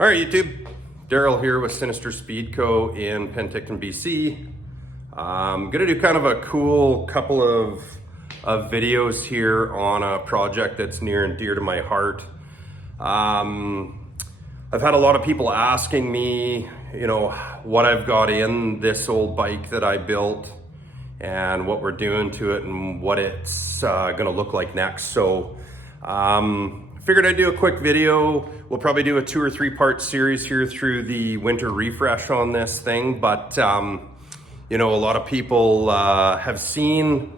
All right, YouTube. Daryl here with Sinister Speed Co. in Penticton, BC. I'm gonna do kind of a cool couple of videos here on a project that's near and dear to my heart. I've had a lot of people asking me, what I've got in this old bike that I built and what we're doing to it and what it's gonna look like next. So figured I'd do a quick video. We'll probably do a 2 or 3 part series here through the winter refresh on this thing. But a lot of people have seen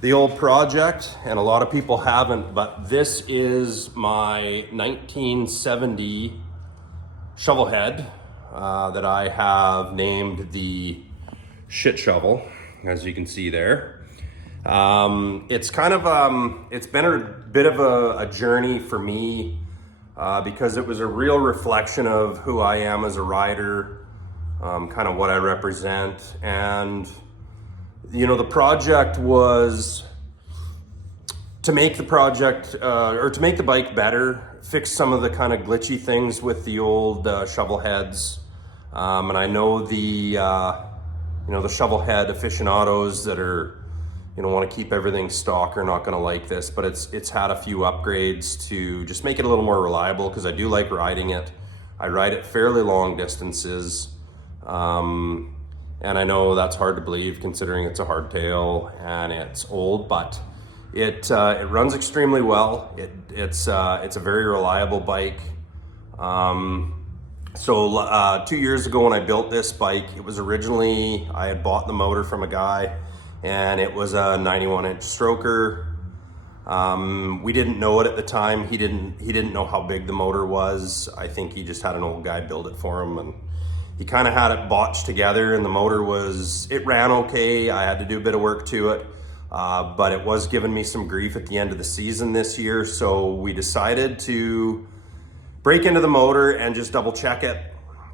the old project and a lot of people haven't, but this is my 1970 Shovelhead that I have named the shit shovel, as you can see there. It's kind of, it's been a bit of a journey for me because it was a real reflection of who I am as a rider, kind of what I represent. And, the project was to make the project, or to make the bike better, fix some of the kind of glitchy things with the old Shovelheads. And I know the Shovelhead aficionados that are, want to keep everything stock are not going to like this, but it's had a few upgrades to just make it a little more reliable because I do like riding it. I ride it fairly long distances, and I know that's hard to believe considering it's a hardtail and it's old, but it runs extremely well. It's a very reliable bike. So 2 years ago when I built this bike, it was originally, I had bought the motor from a guy and it was a 91-inch stroker. We didn't know it at the time. He didn't know how big the motor was. I think he just had an old guy build it for him, and he kind of had it botched together, and the motor it ran okay. I had to do a bit of work to it, but it was giving me some grief at the end of the season this year. So we decided to break into the motor and just double check it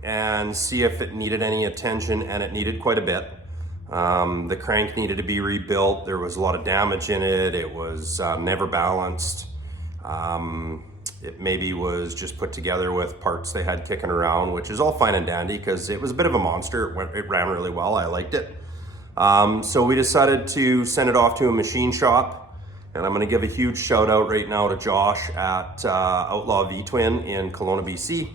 and see if it needed any attention, and it needed quite a bit. The crank needed to be rebuilt. There was a lot of damage in it. It was never balanced. It maybe was just put together with parts they had kicking around, which is all fine and dandy because it was a bit of a monster. It ran really well. I liked it. So we decided to send it off to a machine shop, and I'm going to give a huge shout out right now to Josh at Outlaw V-Twin in Kelowna, BC.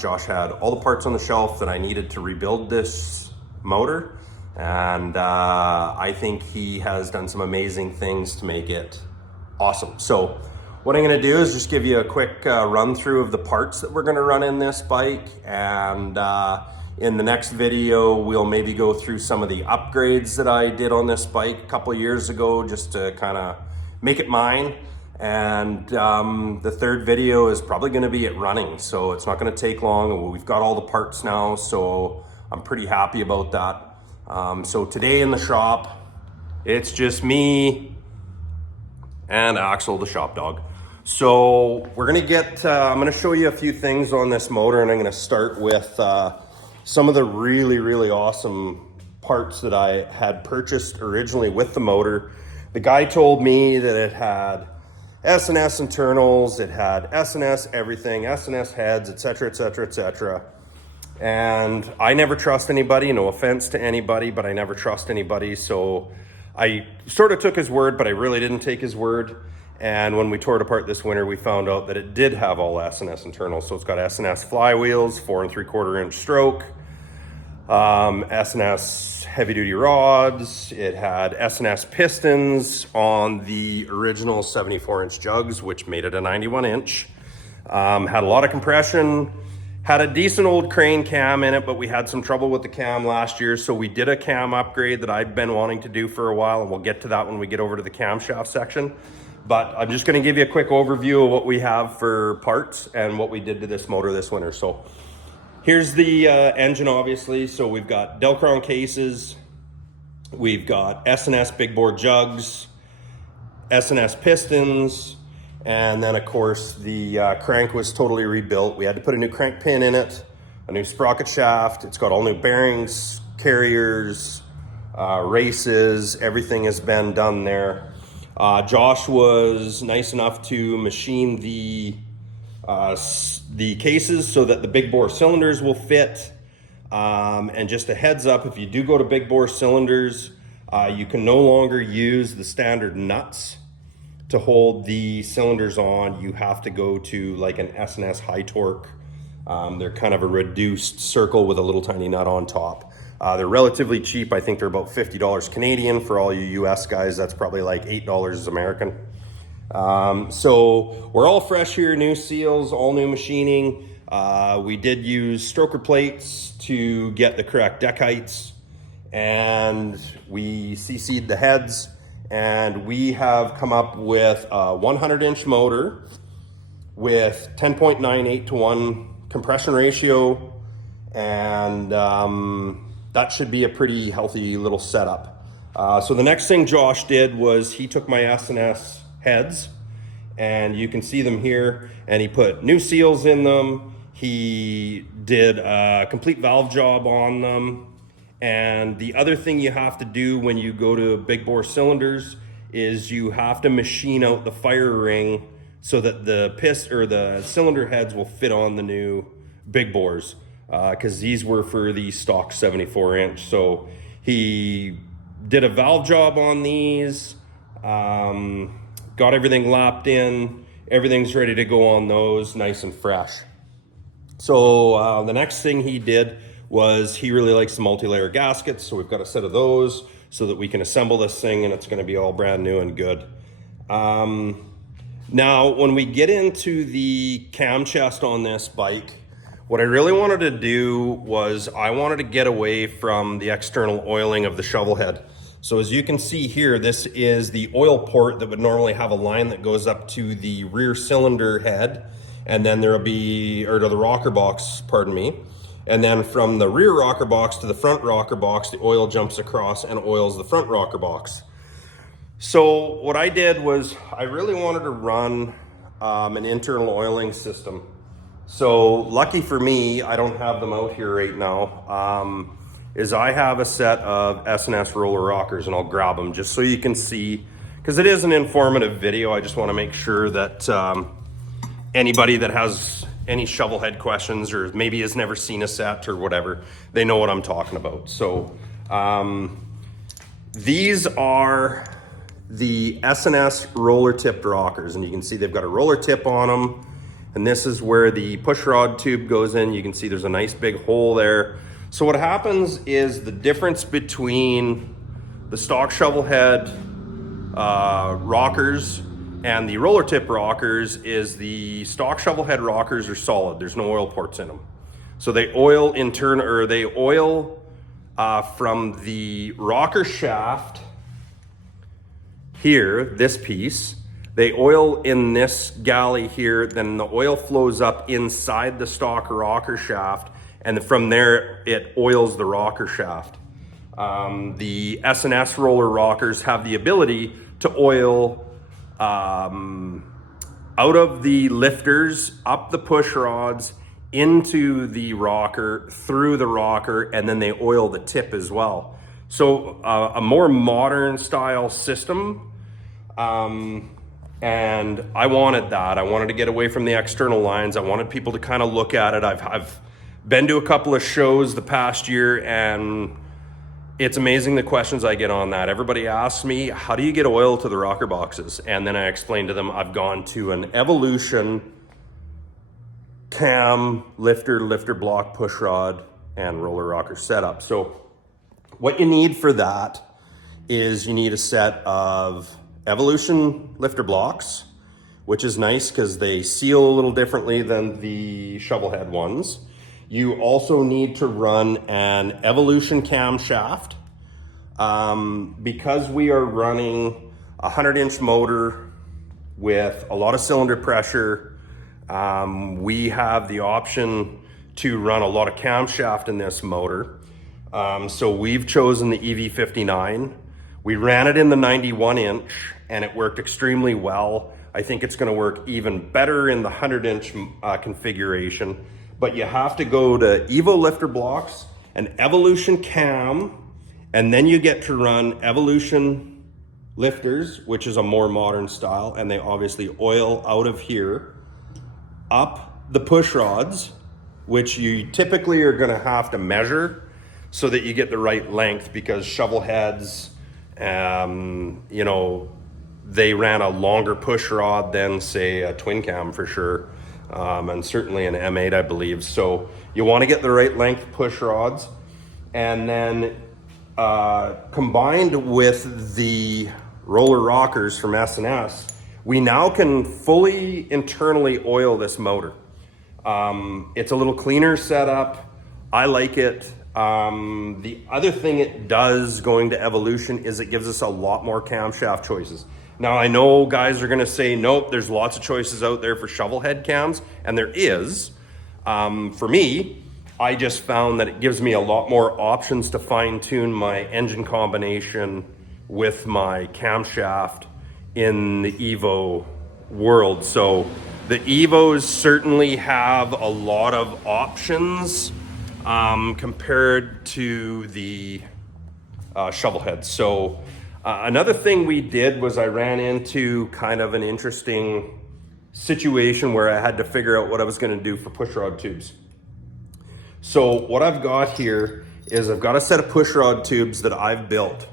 Josh had all the parts on the shelf that I needed to rebuild this motor. And I think he has done some amazing things to make it awesome. So what I'm gonna do is just give you a quick run through of the parts that we're gonna run in this bike. And in the next video, we'll maybe go through some of the upgrades that I did on this bike a couple years ago, just to kind of make it mine. And the third video is probably gonna be it running. So it's not gonna take long. We've got all the parts now, so I'm pretty happy about that. So today in the shop, it's just me and Axel, the shop dog. So we're gonna I'm gonna show you a few things on this motor, and I'm gonna start with some of the really, really awesome parts that I had purchased originally with the motor. The guy told me that it had S&S internals, it had S&S everything, S&S heads, etc., etc., etc. And I never trust anybody, no offense to anybody, but I never trust anybody. So I sort of took his word, but I really didn't take his word. And when we tore it apart this winter, we found out that it did have all S&S internals. So it's got S&S flywheels, 4 3/4 inch stroke, S&S heavy duty rods. It had S&S pistons on the original 74-inch jugs, which made it a 91-inch. Had a lot of compression. Had a decent old crane cam in it, but we had some trouble with the cam last year. So we did a cam upgrade that I've been wanting to do for a while, and we'll get to that when we get over to the camshaft section. But I'm just gonna give you a quick overview of what we have for parts and what we did to this motor this winter. So here's the engine, obviously. So we've got Delcron cases, we've got S&S big bore jugs, S&S pistons, and then of course the crank was totally rebuilt. We had to put a new crank pin in it, a new sprocket shaft. It's got all new bearings, carriers, races, everything has been done there. Josh was nice enough to machine the the cases so that the big bore cylinders will fit. And just a heads up, if you do go to big bore cylinders, you can no longer use the standard nuts to hold the cylinders on. You have to go to like an S&S high torque. They're kind of a reduced circle with a little tiny nut on top. They're relatively cheap. I think they're about $50 Canadian. For all you US guys, that's probably like $8 American. So we're all fresh here, new seals, all new machining. We did use stroker plates to get the correct deck heights, and we CC'd the heads, and we have come up with a 100-inch motor with 10.98 to 1 compression ratio, and that should be a pretty healthy little setup. So the next thing Josh did was he took my S&S heads, and you can see them here, and he put new seals in them. He did a complete valve job on them. And the other thing you have to do when you go to big bore cylinders is you have to machine out the fire ring so that the cylinder heads will fit on the new big bores, because these were for the stock 74-inch. So he did a valve job on these, got everything lapped in, everything's ready to go on those, nice and fresh. So the next thing he did was he really likes the multi-layer gaskets, so we've got a set of those so that we can assemble this thing and it's going to be all brand new and good. Now, when we get into the cam chest on this bike, what I really wanted to do was I wanted to get away from the external oiling of the Shovelhead. So as you can see here, this is the oil port that would normally have a line that goes up to the rear cylinder head, and then there'll be, or to the rocker box, pardon me. And then from the rear rocker box to the front rocker box, the oil jumps across and oils the front rocker box. So what I did was I really wanted to run an internal oiling system. So lucky for me, I don't have them out here right now, is I have a set of S&S roller rockers, and I'll grab them just so you can see, because it is an informative video. I just want to make sure that anybody that has any Shovelhead questions or maybe has never seen a set or whatever, they know what I'm talking about. So these are the S&S roller tipped rockers, and you can see they've got a roller tip on them, and this is where the pushrod tube goes in. You can see there's a nice big hole there. So what happens is the difference between the stock Shovelhead rockers and the roller tip rockers is the stock Shovelhead rockers are solid. There's no oil ports in them. So they oil from the rocker shaft here, this piece. They oil in this galley here, then the oil flows up inside the stock rocker shaft, and from there it oils the rocker shaft. The S&S roller rockers have the ability to oil out of the lifters, up the push rods, into the rocker, through the rocker, and then they oil the tip as well. So a more modern style system, and I wanted that. I wanted to get away from the external lines. I wanted people to kind of look at it. I've been to a couple of shows the past year, and it's amazing the questions I get on that. Everybody asks me, how do you get oil to the rocker boxes? And then I explain to them, I've gone to an Evolution cam, lifter block, push rod, and roller rocker setup. So what you need for that is you need a set of Evolution lifter blocks, which is nice because they seal a little differently than the Shovelhead ones. You also need to run an Evolution camshaft. Because we are running a 100-inch motor with a lot of cylinder pressure, we have the option to run a lot of camshaft in this motor. So we've chosen the EV59. We ran it in the 91-inch and it worked extremely well. I think it's going to work even better in the 100-inch configuration. But you have to go to Evo lifter blocks, an Evolution cam, and then you get to run Evolution lifters, which is a more modern style, and they obviously oil out of here. up the push rods, which you typically are going to have to measure so that you get the right length, because shovel heads, you know, they ran a longer push rod than, say, a twin cam for sure, and certainly an M8, I believe. So you want to get the right length push rods, and then combined with the roller rockers from S&S, we now can fully internally oil this motor. It's a little cleaner setup. I like it. The other thing it does going to Evolution is it gives us a lot more camshaft choices. Now, I know guys are gonna say, nope, there's lots of choices out there for Shovelhead cams, and there is. For me, I just found that it gives me a lot more options to fine tune my engine combination with my camshaft in the Evo world. So the Evos certainly have a lot of options compared to the Shovelhead. So another thing we did was I ran into kind of an interesting situation where I had to figure out what I was going to do for pushrod tubes. So what I've got here is I've got a set of pushrod tubes that I've built.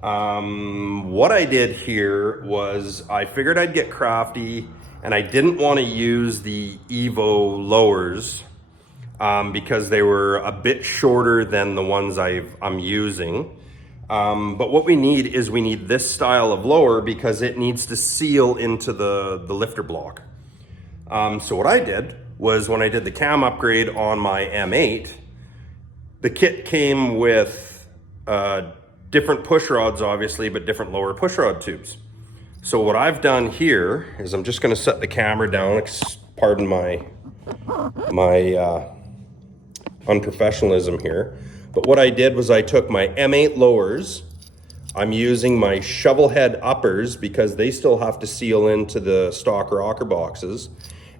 What I did here was I figured I'd get crafty, and I didn't want to use the Evo lowers because they were a bit shorter than the ones I'm using. But what we need is we need this style of lower because it needs to seal into the lifter block. So what I did was when I did the cam upgrade on my M8, the kit came with different push rods, obviously, but different lower push rod tubes. So what I've done here is I'm just going to set the camera down. Pardon my unprofessionalism here. But what I did was I took my M8 lowers. I'm using my Shovelhead uppers because they still have to seal into the stock rocker boxes.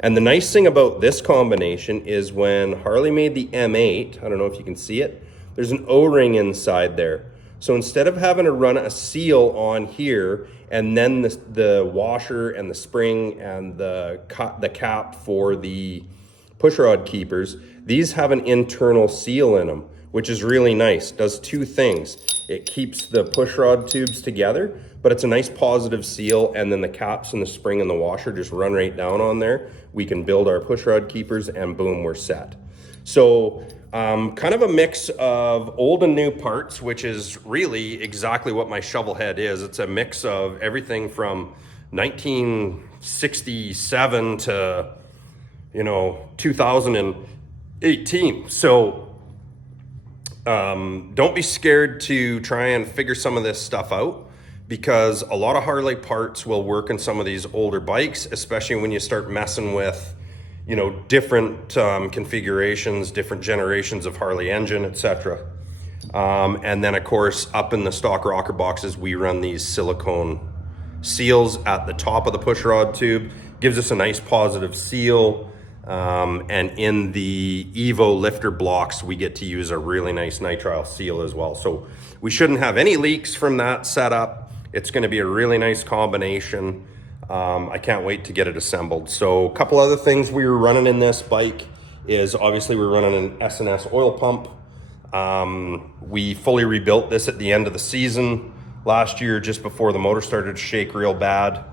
And the nice thing about this combination is when Harley made the M8, I don't know if you can see it, there's an O-ring inside there. So instead of having to run a seal on here and then the washer and the spring and the cap for the pushrod keepers, these have an internal seal in them, which is really nice. It does two things. It keeps the pushrod tubes together, but it's a nice positive seal, and then the caps and the spring and the washer just run right down on there. We can build our pushrod keepers and boom, we're set. So kind of a mix of old and new parts, which is really exactly what my Shovelhead is. It's a mix of everything from 1967 to, 2018. So don't be scared to try and figure some of this stuff out, because a lot of Harley parts will work in some of these older bikes, especially when you start messing with different configurations, different generations of Harley engine, etc. And then of course, up in the stock rocker boxes, we run these silicone seals at the top of the pushrod tube. Gives us a nice positive seal. And in the Evo lifter blocks, we get to use a really nice nitrile seal as well. So we shouldn't have any leaks from that setup. It's going to be a really nice combination. I can't wait to get it assembled. So a couple other things we were running in this bike is obviously we're running an S&S oil pump. We fully rebuilt this at the end of the season last year, just before the motor started to shake real bad.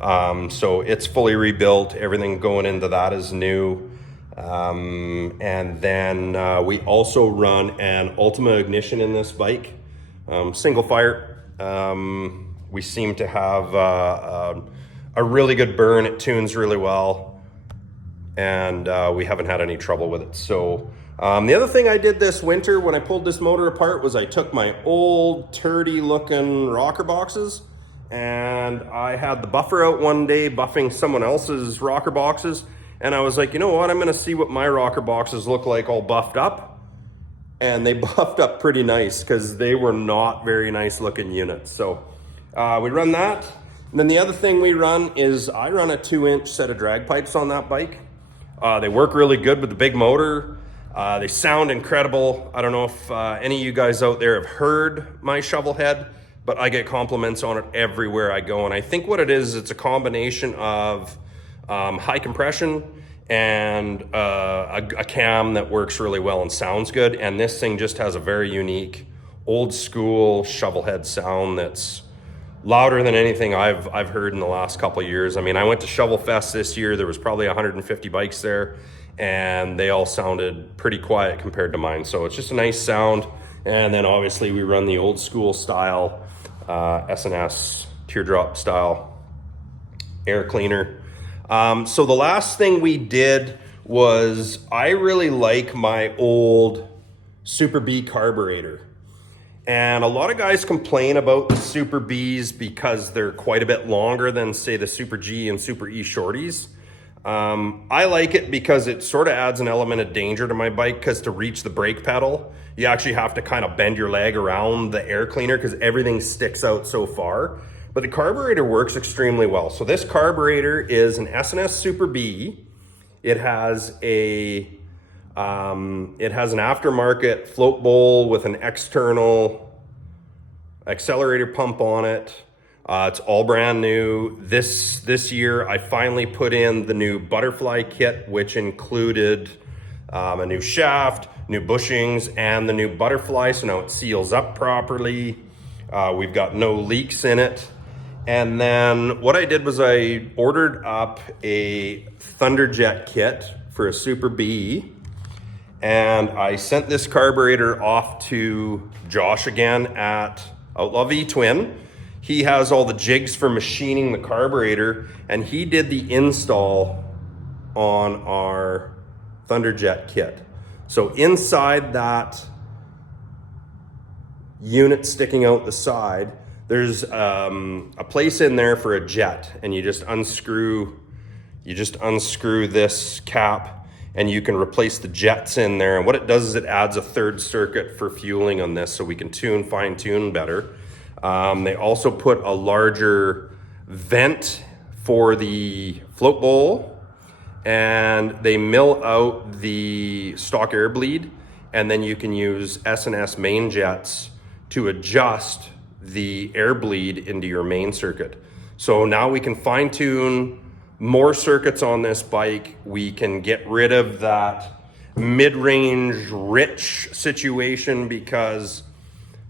So it's fully rebuilt. Everything going into that is new. And then we also run an Ultima ignition in this bike, single fire. We seem to have a really good burn. It tunes really well, and we haven't had any trouble with it. So the other thing I did this winter when I pulled this motor apart was I took my old turdy looking rocker boxes, and I had the buffer out one day buffing someone else's rocker boxes, and I was like, you know what, I'm gonna see what my rocker boxes look like all buffed up. And they buffed up pretty nice because they were not very nice looking units. So we run that. And then the other thing we run is I run a 2-inch set of drag pipes on that bike. They work really good with the big motor. They sound incredible. I don't know if any of you guys out there have heard my Shovelhead, but I get compliments on it everywhere I go. And I think what it is, it's a combination of high compression, and a cam that works really well and sounds good. And this thing just has a very unique old school Shovelhead sound that's louder than anything I've heard in the last couple of years. I mean, I went to Shovel Fest this year. There was probably 150 bikes there, and they all sounded pretty quiet compared to mine. So it's just a nice sound. And then obviously we run the old school style S&S teardrop style air cleaner. So the last thing we did was, I really like my old Super B carburetor. And a lot of guys complain about the Super Bs because they're quite a bit longer than, say, the Super G and Super E shorties. I like it because it sort of adds an element of danger to my bike, because to reach the brake pedal, you actually have to kind of bend your leg around the air cleaner because everything sticks out so far. But the carburetor works extremely well. So this carburetor is an S&S Super B. It has an aftermarket float bowl with an external accelerator pump on it. It's all brand new. This year, I finally put in the new butterfly kit, which included a new shaft, new bushings, and the new butterfly. So now it seals up properly. We've got no leaks in it. And then what I did was I ordered up a Thunderjet kit for a Super B. And I sent this carburetor off to Josh again at Outlaw V Twin. He has all the jigs for machining the carburetor, and he did the install on our Thunderjet kit. So inside that unit sticking out the side, there's a place in there for a jet, and you just unscrew this cap, and you can replace the jets in there. And what it does is it adds a third circuit for fueling on this, so we can fine tune better. They also put a larger vent for the float bowl, and they mill out the stock air bleed, and then you can use S&S main jets to adjust the air bleed into your main circuit. So now we can fine tune more circuits on this bike. We can get rid of that mid-range rich situation, because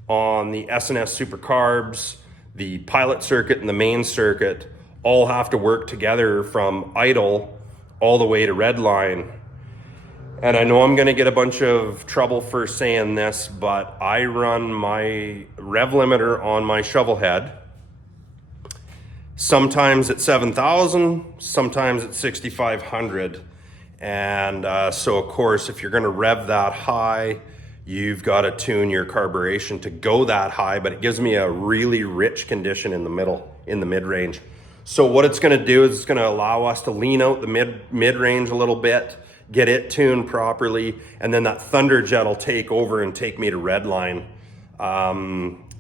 on the S&S Super Carbs, the pilot circuit and the main circuit all have to work together from idle all the way to red line. And I know I'm gonna get a bunch of trouble for saying this, but I run my rev limiter on my Shovelhead sometimes at 7,000, sometimes at 6,500. And so of course, if you're gonna rev that high, you've got to tune your carburation to go that high, but it gives me a really rich condition in the mid-range. So what it's going to do is it's going to allow us to lean out the mid-range a little bit, get it tuned properly, and then that Thunderjet will take over and take me to redline.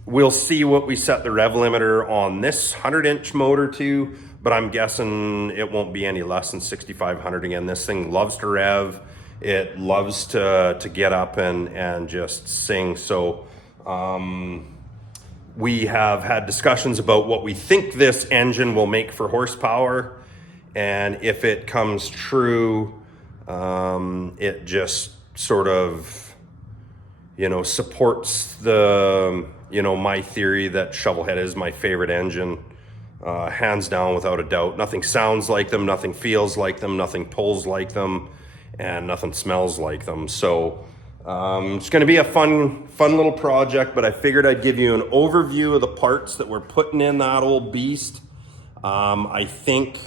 We'll see what we set the rev limiter on this 100-inch motor to, but I'm guessing it won't be any less than 6,500 again. This thing loves to rev. It loves to get up and just sing. So we have had discussions about what we think this engine will make for horsepower. And if it comes true, it just sort of, supports the, my theory that Shovelhead is my favorite engine, hands down, without a doubt. Nothing sounds like them, nothing feels like them, nothing pulls like them, and nothing smells like them. So it's going to be a fun little project, but I figured I'd give you an overview of the parts that we're putting in that old beast. I think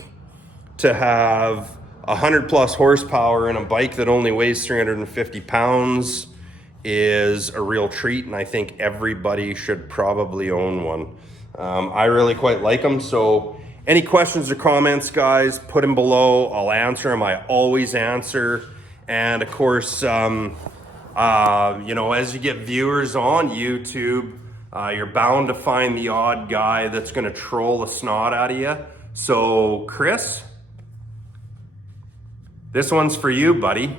to have 100+ horsepower in a bike that only weighs 350 pounds is a real treat, and I think everybody should probably own one. I really quite like them. So any questions or comments, guys, put them below. I'll answer them. I always answer. And of course, as you get viewers on YouTube, you're bound to find the odd guy that's going to troll the snot out of you. So Chris, this one's for you, buddy.